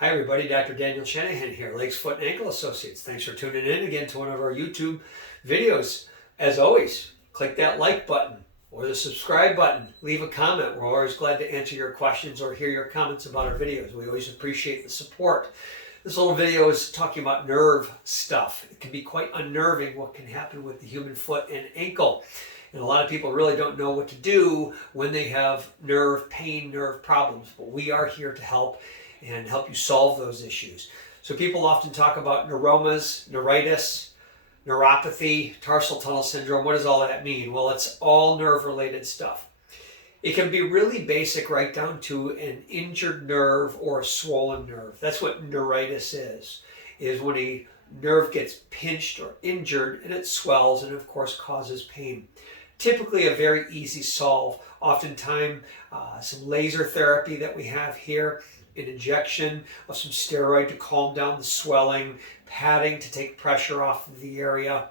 Hi everybody, Dr. Daniel Shanahan here, Legs, Foot, and Ankle Associates. Thanks for tuning in again to one of our YouTube videos. As always, click that like button or the subscribe button. Leave a comment. We're always glad to answer your questions or hear your comments about our videos. We always appreciate the support. This little video is talking about nerve stuff. It can be quite unnerving what can happen with the human foot and ankle. And a lot of people really don't know what to do when they have nerve pain, nerve problems. But we are here to help and help you solve those issues. So people often talk about neuromas, neuritis, neuropathy, tarsal tunnel syndrome. What does all that mean? Well, it's all nerve-related stuff. It can be really basic, right down to an injured nerve or a swollen nerve. That's what neuritis is when a nerve gets pinched or injured and it swells and of course causes pain. Typically a very easy solve. Oftentimes some laser therapy that we have here, an injection of some steroid to calm down the swelling, padding to take pressure off of the area.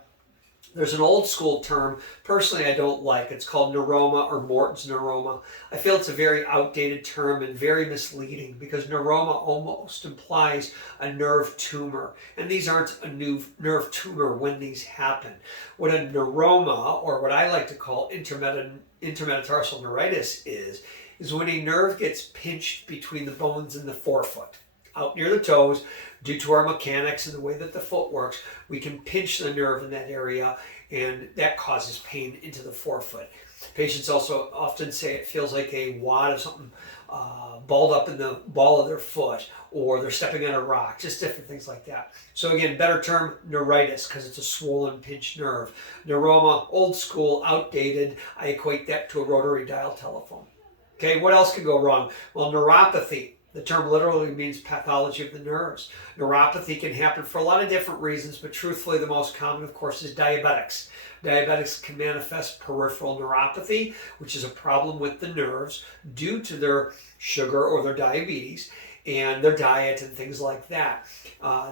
There's an old school term, personally I don't like, it's called neuroma or Morton's neuroma. I feel it's a very outdated term and very misleading because neuroma almost implies a nerve tumor. And these aren't a new nerve tumor when these happen. What a neuroma, or what I like to call intermetatarsal neuritis is when a nerve gets pinched between the bones in the forefoot, out near the toes. Due to our mechanics and the way that the foot works, we can pinch the nerve in that area, and that causes pain into the forefoot. Patients also often say it feels like a wad of something balled up in the ball of their foot, or they're stepping on a rock, just different things like that. So again, better term, neuritis, because it's a swollen, pinched nerve. Neuroma, old school, outdated. I equate that to a rotary dial telephone. Okay, what else can go wrong? Well, neuropathy. The term literally means pathology of the nerves. Neuropathy can happen for a lot of different reasons, but truthfully the most common, of course, is diabetics. Diabetics can manifest peripheral neuropathy, which is a problem with the nerves due to their sugar or their diabetes and their diet and things like that.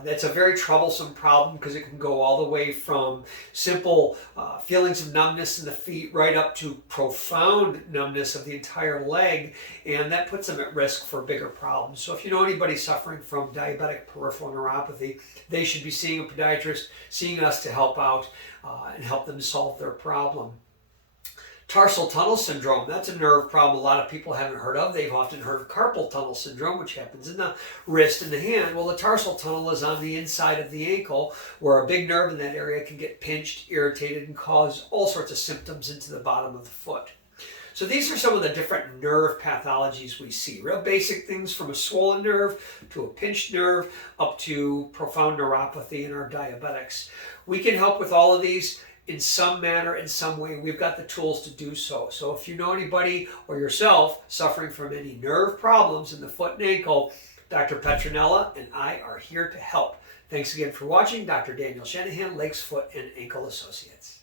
That's a very troublesome problem because it can go all the way from simple feelings of numbness in the feet right up to profound numbness of the entire leg, and that puts them at risk for bigger problems. So if you know anybody suffering from diabetic peripheral neuropathy, they should be seeing a podiatrist, seeing us to help out and help them solve their problem. Tarsal tunnel syndrome, that's a nerve problem a lot of people haven't heard of. They've often heard of carpal tunnel syndrome, which happens in the wrist and the hand. Well, the tarsal tunnel is on the inside of the ankle, where a big nerve in that area can get pinched, irritated, and cause all sorts of symptoms into the bottom of the foot. So these are some of the different nerve pathologies we see. Real basic things from a swollen nerve to a pinched nerve up to profound neuropathy in our diabetics. We can help with all of these in some manner, in some way. We've got the tools to do so. So if you know anybody or yourself suffering from any nerve problems in the foot and ankle, Dr. Petronella and I are here to help. Thanks again for watching. Dr. Daniel Shanahan, Legs, Foot, and Ankle Associates.